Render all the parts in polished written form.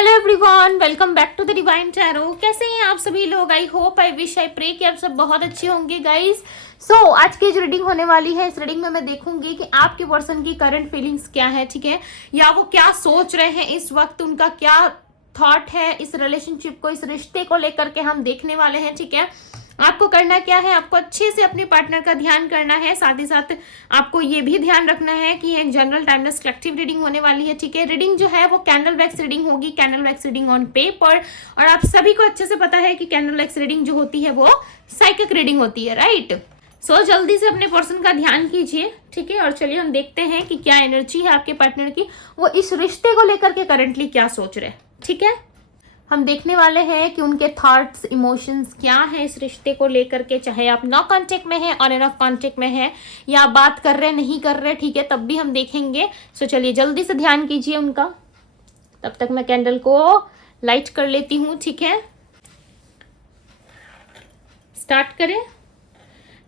Hello everyone, welcome back to the Divine Tarot. कैसे हैं आप सभी लोग? I hope, I wish, I pray कि आप सब बहुत अच्छे होंगे गाइस। आज की जो रीडिंग होने वाली है, इस रीडिंग में मैं देखूंगी कि आपके पर्सन की करंट फीलिंग्स क्या है, ठीक है, या वो क्या सोच रहे हैं इस वक्त, उनका क्या थॉट है इस रिलेशनशिप को, इस रिश्ते को लेकर के हम देखने वाले हैं, ठीक है। आपको करना क्या है, आपको अच्छे से अपने पार्टनर का ध्यान करना है, साथ ही साथ आपको ये भी ध्यान रखना है कि एक जनरल टाइमलेस कलेक्टिव रीडिंग होने वाली है, ठीक है। रीडिंग जो है वो कैंडल वैक्स रीडिंग होगी, candle wax reading on paper. और आप सभी को अच्छे से पता है कि कैंडल वैक्स रीडिंग जो होती है वो साइकिक रीडिंग होती है, राइट। जल्दी से अपने पर्सन का ध्यान कीजिए, ठीक है। और चलिए हम देखते हैं कि क्या एनर्जी है आपके पार्टनर की, वो इस रिश्ते को लेकर के करंटली क्या सोच रहे हैं, ठीक है। हम देखने वाले हैं कि उनके थॉट्स, इमोशंस क्या है इस रिश्ते को लेकर के, चाहे आप नो कांटेक्ट में हैं, ऑन एंड ऑफ कांटेक्ट में हैं, या आप बात कर रहे नहीं कर रहे, ठीक है, तब भी हम देखेंगे। चलिए जल्दी से ध्यान कीजिए उनका। तब तक मैं कैंडल को लाइट कर लेती हूँ, ठीक है। स्टार्ट करें।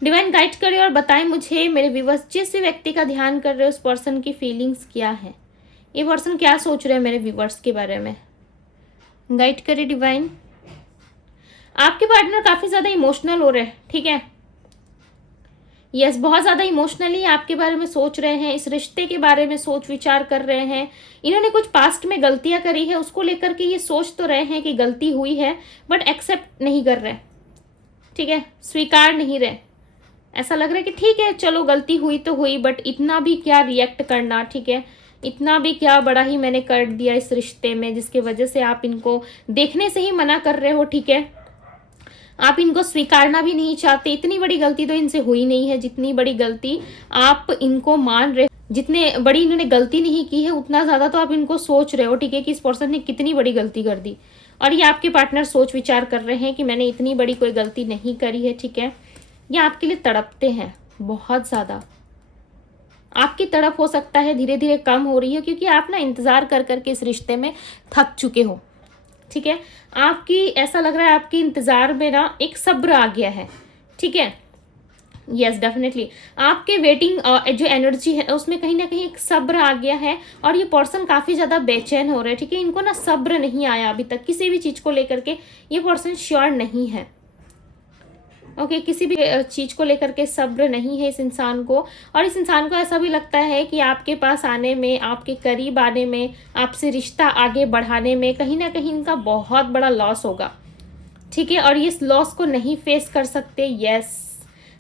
डिवाइन गाइड करें और बताएं मुझे, मेरे व्यूअर्स जिस भी व्यक्ति का ध्यान कर रहे हो उस पर्सन की फीलिंग्स क्या है, ये पर्सन क्या सोच रहे हैं मेरे व्यूअर्स के बारे में। गाइड करे डिवाइन। आपके पार्टनर काफी ज्यादा इमोशनल हो रहे हैं, ठीक है। यस, बहुत ज्यादा इमोशनली आपके बारे में सोच रहे हैं, इस रिश्ते के बारे में सोच विचार कर रहे हैं। इन्होंने कुछ पास्ट में गलतियां करी है, उसको लेकर के ये सोच तो रहे हैं कि गलती हुई है, बट एक्सेप्ट नहीं कर रहे, ठीक है, स्वीकार नहीं रहे। ऐसा लग रहा है कि ठीक है चलो गलती हुई तो हुई, बट इतना भी क्या रिएक्ट करना, ठीक है, इतना भी क्या बड़ा ही मैंने कर दिया इस रिश्ते में, जिसकी वजह से आप इनको देखने से ही मना कर रहे हो, ठीक है। आप इनको स्वीकारना भी नहीं चाहते। इतनी बड़ी गलती तो इनसे हुई नहीं है जितनी बड़ी गलती आप इनको मान रहे हो। जितने बड़ी इन्होंने गलती नहीं की है उतना ज्यादा तो आप इनको सोच रहे हो, ठीक है, कि इस पर्सन ने कितनी बड़ी गलती कर दी। और ये आपके पार्टनर सोच विचार कर रहे हैं कि मैंने इतनी बड़ी कोई गलती नहीं करी है, ठीक है। ये आपके लिए तड़पते हैं बहुत ज्यादा। आपकी तड़प हो सकता है धीरे धीरे कम हो रही है, क्योंकि आप ना इंतजार कर करके इस रिश्ते में थक चुके हो, ठीक है। आपकी ऐसा लग रहा है आपकी इंतजार में ना एक सब्र आ गया है, ठीक है। यस, डेफिनेटली आपके वेटिंग जो एनर्जी है उसमें कहीं ना कहीं एक सब्र आ गया है, और ये पर्सन काफी ज्यादा बेचैन हो रहे हैं, ठीक है। इनको ना सब्र नहीं आया अभी तक किसी भी चीज को लेकर के। ये पर्सन श्योर नहीं है, ओके, किसी भी चीज को लेकर के सब्र नहीं है इस इंसान को। और इस इंसान को ऐसा भी लगता है कि आपके पास आने में, आपके करीब आने में, आपसे रिश्ता आगे बढ़ाने में कहीं ना कहीं इनका बहुत बड़ा लॉस होगा, ठीक है। और इस लॉस को नहीं फेस कर सकते। यस,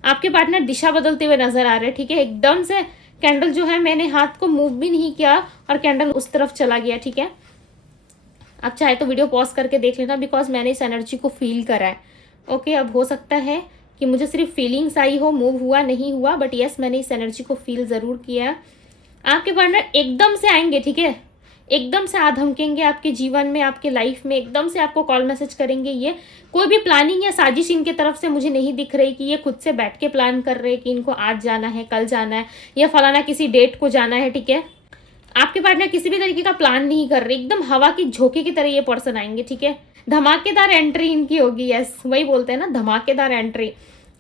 आपके पार्टनर दिशा बदलते हुए नजर आ रहे हैं, ठीक है। एकदम से कैंडल जो है, मैंने हाथ को मूव भी नहीं किया और कैंडल उस तरफ चला गया, ठीक है। आप चाहे तो वीडियो पॉज करके देख लेना, बिकॉज मैंने इस एनर्जी को फील करा है, ओके। अब हो सकता है कि मुझे सिर्फ फीलिंग्स आई हो, मूव हुआ नहीं हुआ, बट यस मैंने इस एनर्जी को फील जरूर किया। आपके पार्टनर एकदम से आएंगे, ठीक है, एकदम से आ धमकेंगे आपके जीवन में, आपके लाइफ में एकदम से आपको कॉल मैसेज करेंगे। ये कोई भी प्लानिंग या साजिश इनके तरफ से मुझे नहीं दिख रही कि ये खुद से बैठ के प्लान कर रहे हैं कि इनको आज जाना है, कल जाना है, या फलाना किसी डेट को जाना है, ठीक है। आपके पार्टनर किसी भी तरीके का प्लान नहीं कर रहे, एकदम हवा की झोंके की तरह ये पर्सन आएंगे, ठीक है। धमाकेदार एंट्री इनकी होगी। यस, वही बोलते हैं ना, धमाकेदार एंट्री,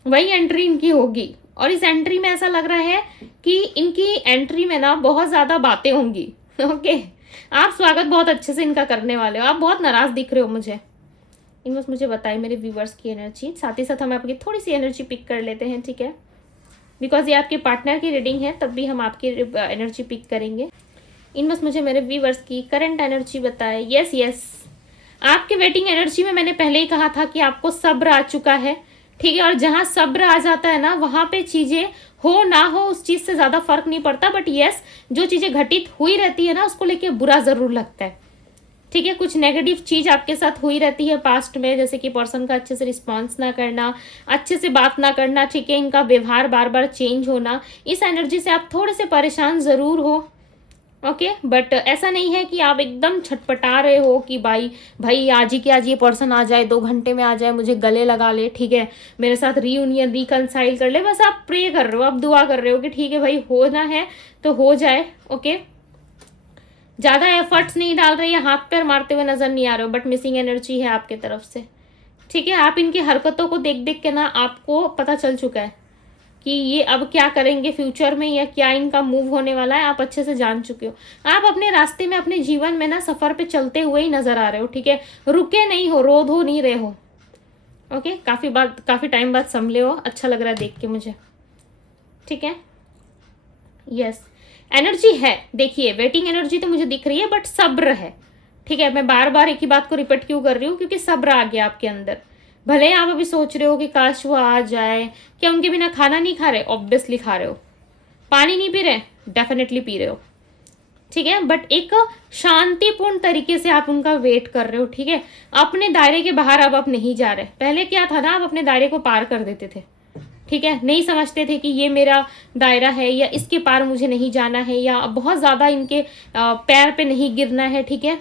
वही एंट्री इनकी होगी। और इस एंट्री में ऐसा लग रहा है कि इनकी एंट्री में ना बहुत ज्यादा बातें होंगी, ओके। आप स्वागत बहुत अच्छे से इनका करने वाले हो। आप बहुत नाराज दिख रहे हो मुझे। इन बस मुझे बताइए मेरे व्यूवर्स की एनर्जी, साथ ही साथ हम आपकी थोड़ी सी एनर्जी पिक कर लेते हैं, ठीक है, बिकॉज ये आपके पार्टनर की रीडिंग है, तब भी हम आपकी एनर्जी पिक करेंगे। इन बस मुझे मेरे व्यूवर्स की करंट एनर्जी बताए। यस यस, आपके वेटिंग एनर्जी में मैंने पहले ही कहा था कि आपको सब्र आ चुका है, ठीक है। और जहां सब्र आ जाता है ना, वहां पे चीजें हो ना हो उस चीज से ज्यादा फर्क नहीं पड़ता, बट यस जो चीजें घटित हुई रहती है ना उसको लेके बुरा जरूर लगता है, ठीक है। कुछ नेगेटिव चीज आपके साथ हुई रहती है पास्ट में, जैसे कि पर्सन का अच्छे से रिस्पॉन्स ना करना, अच्छे से बात ना करना, ठीक है, इनका व्यवहार बार बार चेंज होना, इस एनर्जी से आप थोड़े से परेशान जरूर हो, ओके। बट ऐसा नहीं है कि आप एकदम छटपटा रहे हो कि भाई भाई आज ही के आज ये पर्सन आ जाए, 2 घंटे में आ जाए, मुझे गले लगा ले, ठीक है, मेरे साथ रीयूनियन रिकनसाइल कर ले। बस आप प्रे कर रहे हो, आप दुआ कर रहे हो कि ठीक है भाई होना है तो हो जाए, ओके। ज्यादा एफर्ट्स नहीं डाल रहे, या हाथ पैर मारते हुए नजर नहीं आ रहे हो, बट मिसिंग एनर्जी है आपके तरफ से, ठीक है। आप इनकी हरकतों को देख देख के ना आपको पता चल चुका है, कि ये अब क्या करेंगे फ्यूचर में या क्या इनका मूव होने वाला है, आप अच्छे से जान चुके हो। आप अपने रास्ते में, अपने जीवन में ना सफ़र पे चलते हुए ही नज़र आ रहे हो, ठीक है, रुके नहीं हो, रोध हो नहीं रहे हो। ओके, काफ़ी टाइम बाद संभले हो, अच्छा लग रहा है देख के मुझे, ठीक है। यस, एनर्जी है, देखिए वेटिंग एनर्जी तो मुझे दिख रही है, बट सब्र है, ठीक है। मैं बार बार एक ही बात को रिपीट क्यों कर रही हूँ, क्योंकि सब्र आ गया आपके अंदर। भले ही आप अभी सोच रहे हो कि काश वो आ जाए, क्या उनके बिना खाना नहीं खा रहे, ऑब्वियसली खा रहे हो। पानी नहीं पी रहे, डेफिनेटली पी रहे हो, ठीक है, बट एक शांतिपूर्ण तरीके से आप उनका वेट कर रहे हो, ठीक है। अपने दायरे के बाहर अब आप नहीं जा रहे। पहले क्या था ना, आप अपने दायरे को पार कर देते थे, ठीक है, नहीं समझते थे कि ये मेरा दायरा है या इसके पार मुझे नहीं जाना है, या बहुत ज़्यादा इनके पैर पे नहीं गिरना है, ठीक है,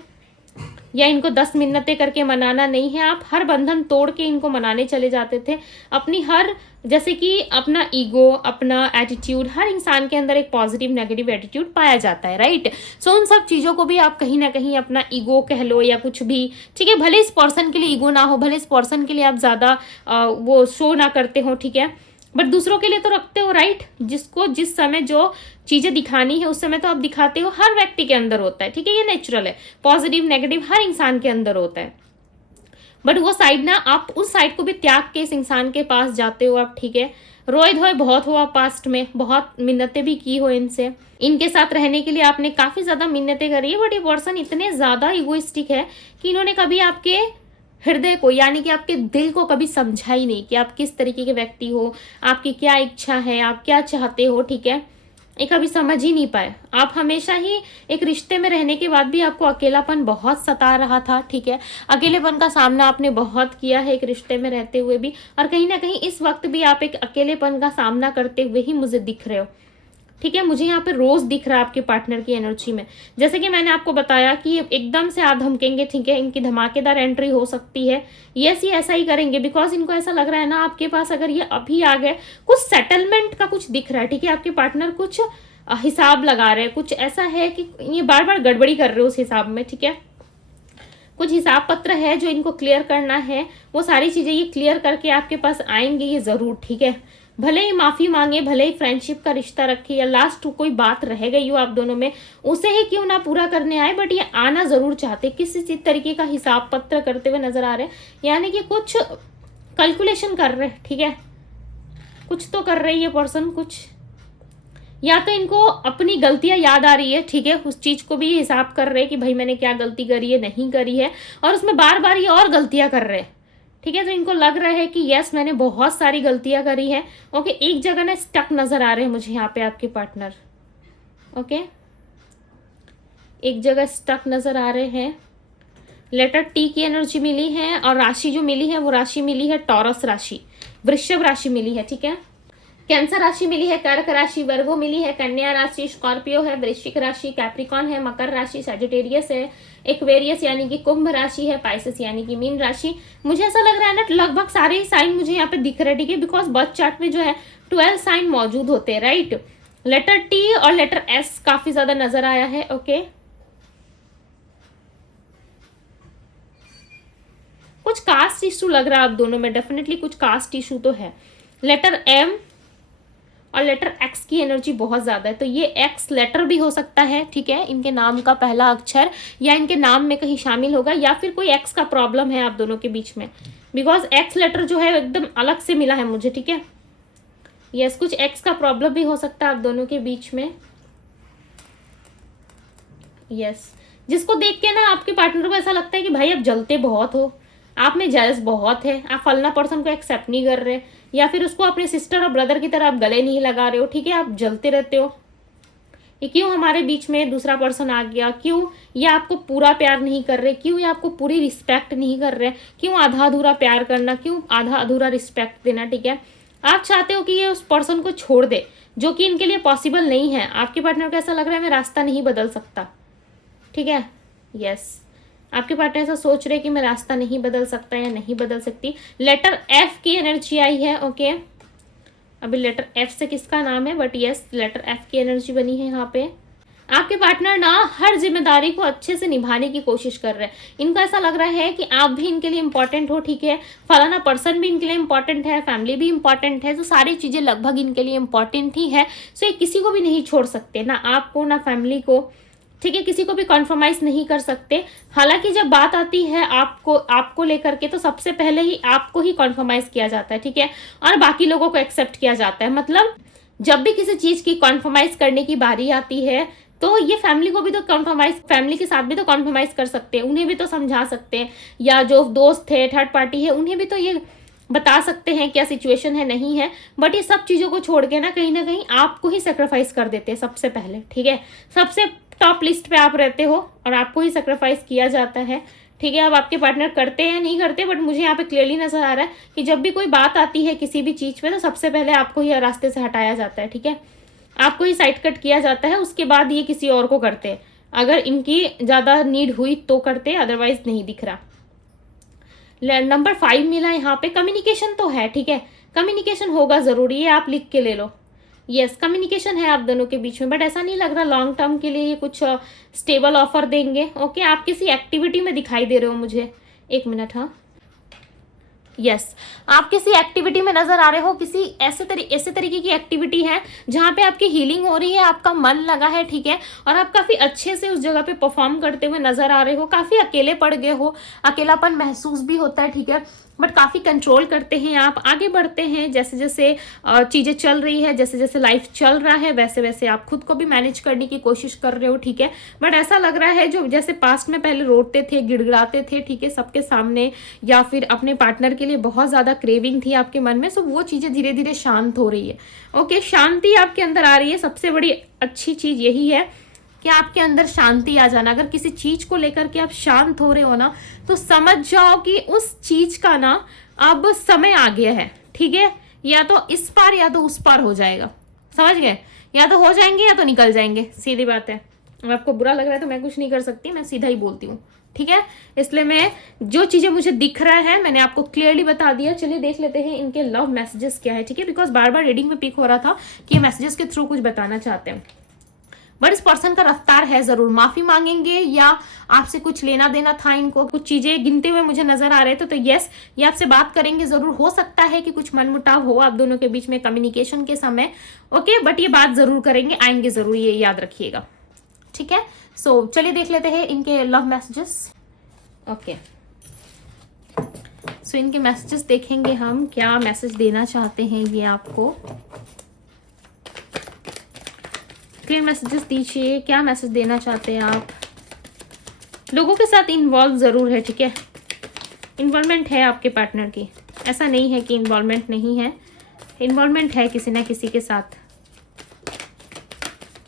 या इनको 10 मिन्नतें करके मनाना नहीं है। आप हर बंधन तोड़ के इनको मनाने चले जाते थे। अपनी हर, जैसे कि अपना ईगो, अपना एटीट्यूड, हर इंसान के अंदर एक पॉजिटिव नेगेटिव एटीट्यूड पाया जाता है, राइट। सो उन सब चीज़ों को भी आप कहीं ना कहीं अपना ईगो कह लो या कुछ भी, ठीक है, भले इस पर्सन के लिए ईगो ना हो, भले इस पर्सन के लिए आप ज़्यादा वो शो ना करते हो, ठीक है, बट दूसरों के लिए तो रखते हो, राइट। जिसको जिस समय जो चीज़ें दिखानी है उस समय तो आप दिखाते हो, हर व्यक्ति के अंदर होता है, ठीक है, ये नेचुरल है। पॉजिटिव नेगेटिव हर इंसान के अंदर होता है, बट वो साइड ना, आप उस साइड को भी त्याग के इस इंसान के पास जाते हो आप, ठीक है। रोए धोए बहुत हो आप पास्ट में, बहुत मिन्नतें भी की हो इनसे, इनके साथ रहने के लिए आपने काफ़ी ज़्यादा मिन्नतें करी है, बट ये पर्सन इतने ज़्यादा इगोइस्टिक है कि इन्होंने कभी आपके हृदय को, यानी कि आपके दिल को कभी समझा ही नहीं कि आप किस तरीके के व्यक्ति हो, आपकी क्या इच्छा है, आप क्या चाहते हो, ठीक है, ये कभी समझ ही नहीं पाए। आप हमेशा ही एक रिश्ते में रहने के बाद भी आपको अकेलापन बहुत सता रहा था, ठीक है, अकेलेपन का सामना आपने बहुत किया है एक रिश्ते में रहते हुए भी, और कहीं ना कहीं इस वक्त भी आप एक अकेलेपन का सामना करते हुए ही मुझे दिख रहे हो, ठीक है। मुझे यहाँ पे रोज दिख रहा है आपके पार्टनर की एनर्जी में, जैसे कि मैंने आपको बताया कि एकदम से आप धमकेंगे, ठीक है, इनकी धमाकेदार एंट्री हो सकती है। यस, ये ऐसा ही करेंगे, बिकॉज इनको ऐसा लग रहा है ना आपके पास, अगर ये अभी आ गए, कुछ सेटलमेंट का कुछ दिख रहा है, ठीक है। आपके पार्टनर कुछ हिसाब लगा रहे हैं, कुछ ऐसा है कि ये बार बार गड़बड़ी कर रहे हो उस हिसाब में, ठीक है। कुछ हिसाब पत्र है जो इनको क्लियर करना है, वो सारी चीज़ें ये क्लियर करके आपके पास आएंगे ये ज़रूर, ठीक है। भले ही माफ़ी मांगे, भले ही फ्रेंडशिप का रिश्ता रखे, या लास्ट कोई बात रह गई हो आप दोनों में, उसे ही क्यों ना पूरा करने आए, बट ये आना ज़रूर चाहते, किसी चीज़ तरीके का हिसाब पत्र करते हुए नज़र आ रहे हैं, यानी कि कुछ कैलकुलेशन कर रहे हैं, ठीक है, कुछ तो कर रही है पर्सन, कुछ, या तो इनको अपनी गलतियां याद आ रही है, ठीक है, उस चीज़ को भी हिसाब कर रहे हैं कि भाई मैंने क्या गलती करी है, नहीं करी है, और उसमें बार बार ये और गलतियां कर रहे हैं, ठीक है। तो इनको लग रहा है कि यस मैंने बहुत सारी गलतियां करी है। ओके, एक जगह ना स्टक नजर आ रहे हैं मुझे यहाँ पे आपके पार्टनर, ओके, एक जगह स्टक नजर आ रहे हैं। लेटर टी की एनर्जी मिली है, और राशि जो मिली है वो राशि मिली है टॉरस राशि, वृषभ राशि मिली है, ठीक है, कैंसर राशि मिली है, कर्क राशि, वर्गो मिली है, कन्या राशि, स्कॉर्पियो है, वृश्चिक राशि, कैप्रिकॉन है, मकर राशि, सजिटेरियस है, एक्वेरियस यानी कि कुंभ राशि है, पाइसेस यानी कि मीन राशि। मुझे ऐसा लग रहा है ना लगभग सारे ही साइन मुझे यहाँ पे दिख रहे हैं, ठीक है, बिकॉज बर्थ चार्ट में जो है 12 साइन मौजूद होते हैं, राइट। लेटर टी और लेटर एस काफी ज्यादा नजर आया है, ओके। कुछ कास्ट इशू लग रहा है आप दोनों में, डेफिनेटली कुछ कास्ट इशू तो है। लेटर एम और लेटर एक्स की एनर्जी बहुत ज़्यादा है, तो ये एक्स लेटर भी हो सकता है, ठीक है, इनके नाम का पहला अक्षर या इनके नाम में कहीं शामिल होगा, या फिर कोई एक्स का प्रॉब्लम है आप दोनों के बीच में, बिकॉज एक्स लेटर जो है एकदम अलग से मिला है मुझे, ठीक है। यस, कुछ एक्स का प्रॉब्लम भी हो सकता है आप दोनों के बीच में। यस, जिसको देख के ना आपके पार्टनर को ऐसा लगता है कि भाई आप जलते बहुत हो, आप में जेलस बहुत है, आप फलना पर्सन को एक्सेप्ट नहीं कर रहे, या फिर उसको अपने सिस्टर और ब्रदर की तरह आप गले नहीं लगा रहे हो, ठीक है, आप जलते रहते हो। ये क्यों हमारे बीच में दूसरा पर्सन आ गया, क्यों ये आपको पूरा प्यार नहीं कर रहे, क्यों ये आपको पूरी रिस्पेक्ट नहीं कर रहे, क्यों आधा अधूरा प्यार करना, क्यों आधा अधूरा रिस्पेक्ट देना, ठीक है। आप चाहते हो कि ये उस पर्सन को छोड़ दे, जो कि इनके लिए पॉसिबल नहीं है। आपके पार्टनर को ऐसा लग रहा है मैं रास्ता नहीं बदल सकता, ठीक है। यस, आपके पार्टनर ऐसा सोच रहे कि मैं रास्ता नहीं बदल सकता या नहीं बदल सकती। लेटर एफ की एनर्जी आई है, ओके। अभी लेटर एफ से किसका नाम है, बट यस लेटर एफ की एनर्जी बनी है यहाँ पे। आपके पार्टनर ना हर जिम्मेदारी को अच्छे से निभाने की कोशिश कर रहे हैं। इनका ऐसा लग रहा है कि आप भी इनके लिए इंपॉर्टेंट हो, ठीक है, फलाना पर्सन भी इनके लिए इंपॉर्टेंट है, फैमिली भी इंपॉर्टेंट है, तो सारी चीज़ें लगभग इनके लिए इंपॉर्टेंट ही है। सो ये किसी को भी नहीं छोड़ सकते, ना आपको ना फैमिली को, ठीक है, किसी को भी कॉम्प्रोमाइज़ नहीं कर सकते। हालांकि जब बात आती है आपको लेकर के, तो सबसे पहले ही आपको ही कॉम्प्रोमाइज़ किया जाता है, ठीक है, और बाकी लोगों को एक्सेप्ट किया जाता है। मतलब जब भी किसी चीज़ की कॉम्प्रोमाइज़ करने की बारी आती है, तो ये फैमिली को भी तो कॉम्प्रोमाइज़, फैमिली के साथ भी तो कॉम्प्रोमाइज़ कर सकते हैं, उन्हें भी तो समझा सकते हैं, या जो दोस्त है, थर्ड पार्टी है, उन्हें भी तो ये बता सकते हैं क्या सिचुएशन है, नहीं है। बट ये सब चीज़ों को छोड़ के ना कहीं आपको ही सेक्रीफाइस कर देते हैं सबसे पहले, ठीक है, सबसे टॉप लिस्ट पे आप रहते हो और आपको ही सेक्रीफाइस किया जाता है, ठीक है। अब आपके पार्टनर करते हैं नहीं करते, बट मुझे यहाँ पे क्लियरली नजर आ रहा है कि जब भी कोई बात आती है किसी भी चीज़ पे, तो सबसे पहले आपको ही रास्ते से हटाया जाता है, ठीक है, आपको ही साइड कट किया जाता है। उसके बाद ये किसी और को करते हैं, अगर इनकी ज़्यादा नीड हुई तो करते, अदरवाइज नहीं दिख रहा। नंबर 5 मिला यहाँ पे, कम्युनिकेशन तो है, ठीक है, कम्युनिकेशन होगा ज़रूरी है, आप लिख के ले लो। यस, कम्युनिकेशन है आप दोनों के बीच में, बट ऐसा नहीं लग रहा लॉन्ग टर्म के लिए ये कुछ स्टेबल ऑफर देंगे। ओके, आप किसी एक्टिविटी में दिखाई दे रहे हो मुझे, एक मिनट, हाँ, यस, आप किसी एक्टिविटी में नजर आ रहे हो, किसी ऐसे तरीके की एक्टिविटी है जहाँ पे आपकी हीलिंग हो रही है, आपका मन लगा है, ठीक है, और आप काफी अच्छे से उस जगह पे परफॉर्म करते हुए नजर आ रहे हो। काफी अकेले पड़ गए हो, अकेलापन महसूस भी होता है, ठीक है, बट काफ़ी कंट्रोल करते हैं आप, आगे बढ़ते हैं। जैसे जैसे चीज़ें चल रही है, जैसे जैसे लाइफ चल रहा है, वैसे वैसे आप खुद को भी मैनेज करने की कोशिश कर रहे हो, ठीक है। बट ऐसा लग रहा है जो जैसे पास्ट में पहले रोते थे, गिड़गिड़ाते थे, ठीक है, सबके सामने, या फिर अपने पार्टनर के लिए बहुत ज़्यादा क्रेविंग थी आपके मन में, सो वो चीज़ें धीरे धीरे शांत हो रही है। ओके, शांति आपके अंदर आ रही है। सबसे बड़ी अच्छी चीज़ यही है कि आपके अंदर शांति आ जाना। अगर किसी चीज को लेकर के आप शांत हो रहे हो ना, तो समझ जाओ कि उस चीज का ना अब समय आ गया है, ठीक है, या तो इस पार या तो उस पार हो जाएगा, समझ गए, या तो हो जाएंगे या तो निकल जाएंगे, सीधी बात है। अब आपको बुरा लग रहा है तो मैं कुछ नहीं कर सकती, मैं सीधा ही बोलती हूँ, ठीक है। इसलिए मैं जो चीजें मुझे दिख रहा है मैंने आपको क्लियरली बता दिया। चलिए देख लेते हैं इनके लव मैसेजेस क्या है, ठीक है, बिकॉज बार बार रीडिंग में पिक हो रहा था कि ये मैसेजेस के थ्रू कुछ बताना चाहते हैं। बट इस पर्सन का रफ्तार है, जरूर माफी मांगेंगे या आपसे कुछ लेना देना था इनको, कुछ चीजें गिनते हुए मुझे नजर आ रहे थे, तो यस, ये आपसे बात करेंगे जरूर। हो सकता है कि कुछ मनमुटाव हो आप दोनों के बीच में कम्युनिकेशन के समय, ओके, बट ये बात जरूर करेंगे, आएंगे जरूर, ये याद रखिएगा, ठीक है। सो चलिए देख लेते हैं इनके लव मैसेजेस। ओके, सो इनके मैसेजेस देखेंगे हम, क्या मैसेज देना चाहते हैं ये आपको। क्लियर मैसेजेस दीजिए, क्या मैसेज देना चाहते हैं आप। लोगों के साथ इन्वॉल्व जरूर है, ठीक है, इन्वॉल्वमेंट है आपके पार्टनर की, ऐसा नहीं है कि इन्वॉल्वमेंट नहीं है, इन्वॉल्वमेंट है किसी ना किसी के साथ,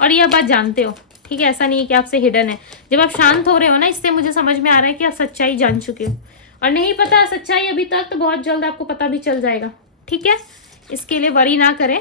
और ये बात जानते हो, ठीक है, ऐसा नहीं है कि आपसे हिडन है। जब आप शांत हो रहे हो ना, इससे मुझे समझ में आ रहा है कि आप सच्चाई जान चुके हो, और नहीं पता सच्चाई अभी तक, तो बहुत जल्द आपको पता भी चल जाएगा, ठीक है, इसके लिए वरी ना करें।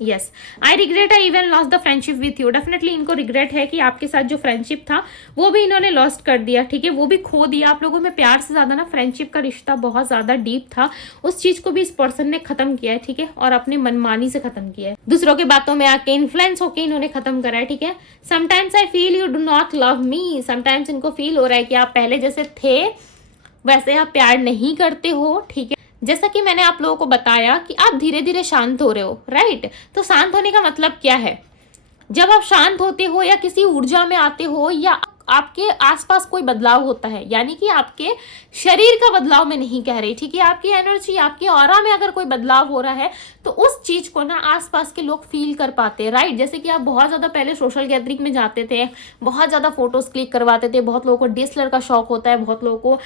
Yes, I regret I even lost the friendship with you. Definitely इनको रिग्रेट है कि आपके साथ जो फ्रेंडशिप था वो भी इन्होंने लॉस्ट कर दिया, ठीक है, वो भी खो दिया। आप लोगों में प्यार से ज्यादा ना फ्रेंडशिप का रिश्ता बहुत ज्यादा डीप था, उस चीज को भी इस पर्सन ने खत्म किया है, ठीक है, और अपनी मनमानी से खत्म किया है, दूसरों की बातों में आके इन्फ्लुएंस होके इन्होंने खत्म करा है, ठीक है। Sometimes I feel you do not love me, sometimes इनको फील हो रहा है कि आप पहले जैसे थे वैसे आप प्यार नहीं करते हो, ठीक है। जैसा कि मैंने आप लोगों को बताया कि आप धीरे धीरे शांत हो रहे हो, राइट। तो शांत होने का मतलब क्या है, जब आप शांत होते हो या किसी ऊर्जा में आते हो या आपके आसपास कोई बदलाव होता है, यानी कि आपके शरीर का बदलाव मैं नहीं कह रही, ठीक है, आपकी एनर्जी, आपकी ऑरा में अगर कोई बदलाव हो रहा है तो उस चीज को ना आसपास के लोग फील कर पाते हैं, राइट। जैसे कि आप बहुत ज्यादा पहले सोशल गैदरिंग में जाते थे, बहुत ज्यादा फोटोज क्लिक करवाते थे, बहुत लोगों को डीएसएलआर का शौक होता है, बहुत लोगों को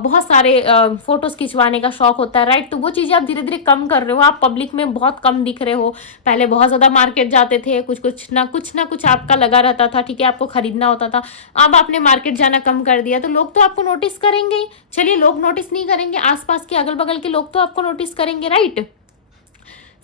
बहुत सारे फोटोज खिंचवाने का शौक होता है, राइट। तो वो चीजें आप धीरे धीरे कम कर रहे हो, आप पब्लिक में बहुत कम दिख रहे हो। पहले बहुत ज्यादा मार्केट जाते थे, कुछ ना कुछ आपका लगा रहता था, ठीक है, आपको खरीदना होता था। अब आपने मार्केट जाना कम कर दिया तो लोग तो आपको नोटिस करेंगे ही। चलिए, लोग नोटिस नहीं करेंगे, आसपास के अगल बगल के लोग तो आपको नोटिस करेंगे, राइट।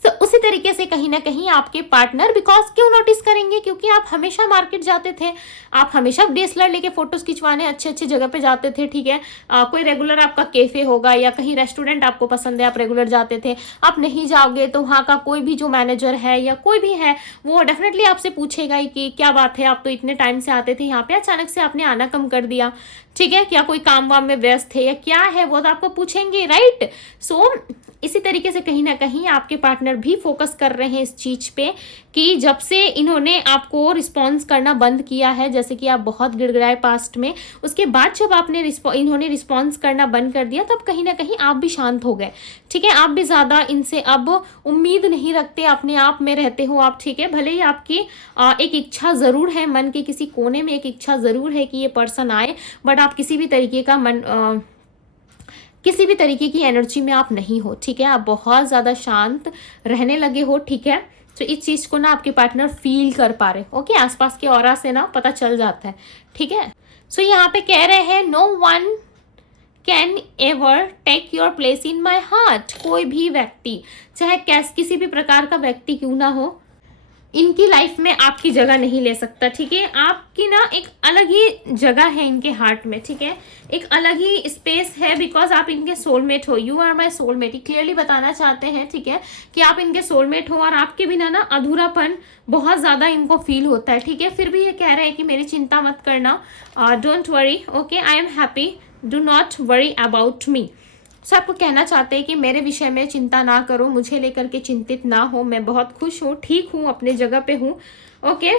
तो उसी तरीके से कहीं ना कहीं आपके पार्टनर बिकॉज क्यों नोटिस करेंगे, क्योंकि आप हमेशा मार्केट जाते थे, आप हमेशा DSLR लेके फोटोज खिंचवाने अच्छे अच्छे जगह पे जाते थे, ठीक है। कोई रेगुलर आपका कैफे होगा या कहीं रेस्टोरेंट आपको पसंद है, आप रेगुलर जाते थे, आप नहीं जाओगे तो वहाँ का कोई भी जो मैनेजर है या कोई भी है वो डेफिनेटली आपसे पूछेगा ही कि क्या बात है, आप तो इतने टाइम से आते थे यहाँ पे, अचानक से आपने आना कम कर दिया, ठीक है, क्या कोई काम वाम में व्यस्त थे या क्या है, वो तो आपको पूछेंगे, राइट। सो इसी तरीके से कहीं ना कहीं आपके पार्टनर भी फोकस कर रहे हैं इस चीज पे कि जब से इन्होंने आपको रिस्पॉन्स करना बंद किया है, जैसे कि आप बहुत गिड़गिड़ाए पास्ट में, उसके बाद जब आपने इन्होंने रिस्पॉन्स करना बंद कर दिया तब कहीं ना कहीं आप भी शांत हो गए, ठीक है। आप भी ज़्यादा इनसे अब उम्मीद नहीं रखते, अपने आप में रहते हो आप, ठीक है। भले ही आपकी एक इच्छा ज़रूर है, मन के किसी कोने में एक इच्छा ज़रूर है कि ये पर्सन आए, बट आप किसी भी तरीके का किसी भी तरीके की एनर्जी में आप नहीं हो, ठीक है। आप बहुत ज़्यादा शांत रहने लगे हो, ठीक है। तो इस चीज़ को ना आपके पार्टनर फील कर पा रहे, ओके, आसपास के ऑरा से ना पता चल जाता है, ठीक है। सो यहाँ पे कह रहे हैं no one can ever take your place in my heart. कोई भी व्यक्ति, चाहे किसी भी प्रकार का व्यक्ति क्यों ना हो, इनकी लाइफ में आपकी जगह नहीं ले सकता, ठीक है। आपकी ना एक अलग ही जगह है इनके हार्ट में, ठीक है, एक अलग ही स्पेस है, बिकॉज आप इनके सोलमेट हो, यू आर माई सोलमेट, ये क्लियरली बताना चाहते हैं, ठीक है, कि आप इनके सोलमेट हो और आपके बिना ना अधूरापन बहुत ज़्यादा इनको फील होता है, ठीक है। फिर भी ये कह रहे हैं कि मेरी चिंता मत करना, don't worry, okay, I am happy, do not worry about me. So आपको कहना चाहते हैं कि मेरे विषय में चिंता ना करो, मुझे लेकर के चिंतित ना हो, मैं बहुत खुश हूँ, ठीक हूँ, अपने जगह पे हूँ, okay.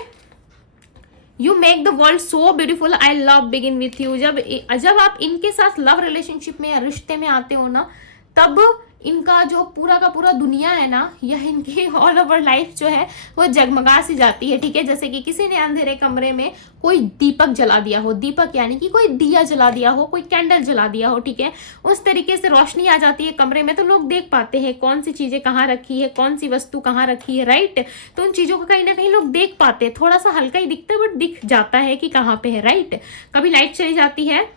You make the world so beautiful, I love begin with you. जब आप इनके साथ लव रिलेशनशिप में या रिश्ते में आते हो ना, तब इनका जो पूरा का पूरा दुनिया है ना, यह इनकी ऑल ओवर लाइफ जो है वो जगमगा सी जाती है, ठीक है। जैसे कि किसी ने अंधेरे कमरे में कोई दीपक जला दिया हो, दीपक यानी कि कोई दिया जला दिया हो, कोई कैंडल जला दिया हो, ठीक है, उस तरीके से रोशनी आ जाती है कमरे में, तो लोग देख पाते हैं कौन सी चीजें कहाँ रखी है, कौन सी वस्तु कहाँ रखी है, राइट। तो उन चीजों को कहीं ना कहीं लोग देख पाते हैं, थोड़ा सा हल्का ही दिखता है बट दिख जाता है कि कहाँ पे है, राइट। कभी लाइट चली जाती है,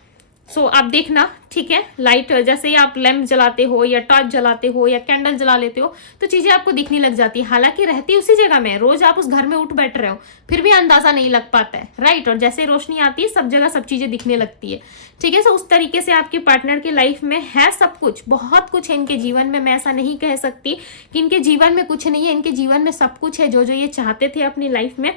सो आप देखना, ठीक है, लाइट जैसे ही आप लैम्प जलाते हो या टॉर्च जलाते हो या कैंडल जला लेते हो तो चीजें आपको दिखने लग जाती है, हालांकि रहती उसी जगह में, रोज आप उस घर में उठ बैठ रहे हो, फिर भी अंदाजा नहीं लग पाता है, राइट। और जैसे रोशनी आती है सब जगह सब चीजें दिखने लगती है, ठीक है। सो उस तरीके से आपके पार्टनर की लाइफ में है सब कुछ, बहुत कुछ है इनके जीवन में, मैं ऐसा नहीं कह सकती कि इनके जीवन में कुछ नहीं है, इनके जीवन में सब कुछ है, जो जो ये चाहते थे अपनी लाइफ में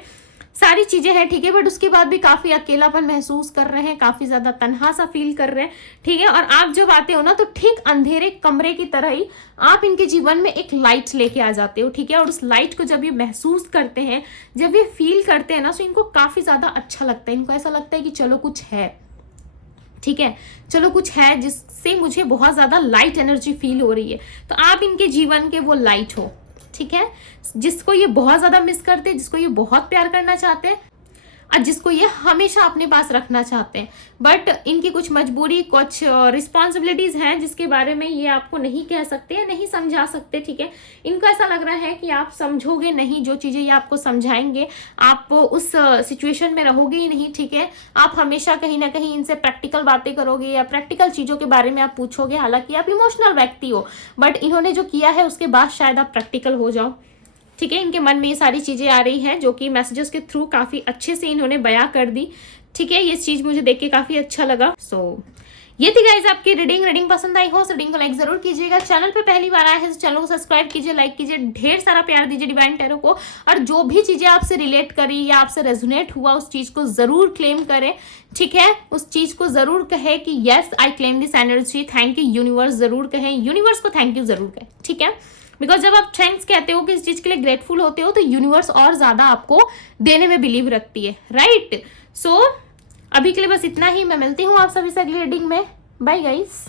सारी चीजें हैं, ठीक है। बट उसके बाद भी काफी अकेलापन महसूस कर रहे हैं, काफी ज्यादा तन्हा सा फील कर रहे हैं, ठीक है। और आप जब आते हो ना तो ठीक अंधेरे कमरे की तरह ही आप इनके जीवन में एक लाइट लेके आ जाते हो, ठीक है। और उस लाइट को जब ये महसूस करते हैं, जब ये फील करते हैं ना, तो इनको काफी ज्यादा अच्छा लगता है, इनको ऐसा लगता है कि चलो कुछ है, ठीक है, चलो कुछ है जिससे मुझे बहुत ज्यादा लाइट एनर्जी फील हो रही है। तो आप इनके जीवन के वो लाइट हो, ठीक है, जिसको ये बहुत ज्यादा मिस करते हैं, जिसको ये बहुत प्यार करना चाहते हैं और जिसको ये हमेशा अपने पास रखना चाहते हैं। बट इनकी कुछ मजबूरी, कुछ रिस्पॉन्सिबिलिटीज हैं जिसके बारे में ये आपको नहीं कह सकते या नहीं समझा सकते, ठीक है। इनको ऐसा लग रहा है कि आप समझोगे नहीं, जो चीज़ें ये आपको समझाएंगे आप उस सिचुएशन में रहोगे ही नहीं, ठीक है। आप हमेशा कहीं ना कहीं इनसे प्रैक्टिकल बातें करोगे या प्रैक्टिकल चीज़ों के बारे में आप पूछोगे, हालांकि आप इमोशनल व्यक्ति हो, बट इन्होंने जो किया है उसके बाद शायद आप प्रैक्टिकल हो जाओ, ठीक है। इनके मन में ये सारी चीजें आ रही हैं जो कि मैसेजेस के थ्रू काफी अच्छे से इन्होंने बयां कर दी, ठीक है। ये चीज मुझे देख के काफी अच्छा लगा। सो ये थी गाइज आपकी रीडिंग पसंद आई हो रीडिंग को लाइक जरूर कीजिएगा, चैनल पे पहली बार आए हैं तो चैनल को सब्सक्राइब कीजिए, लाइक कीजिए, ढेर सारा प्यार दीजिए डिवाइन टैरो को, और जो भी चीजें आपसे रिलेट करी या आपसे रेजोनेट हुआ उस चीज को जरूर क्लेम करें, ठीक है। उस चीज को जरूर कहे कि yes I claim this energy, thank you universe जरूर कहें, यूनिवर्स को थैंक यू जरूर कहें, ठीक है। बिकॉज जब आप थैंक्स कहते हो कि इस चीज के लिए ग्रेटफुल होते हो तो यूनिवर्स और ज्यादा आपको देने में बिलीव रखती है, राइट। सो अभी के लिए बस इतना ही, मैं मिलती हूँ आप सभी से अगली रीडिंग में, बाय गाइस।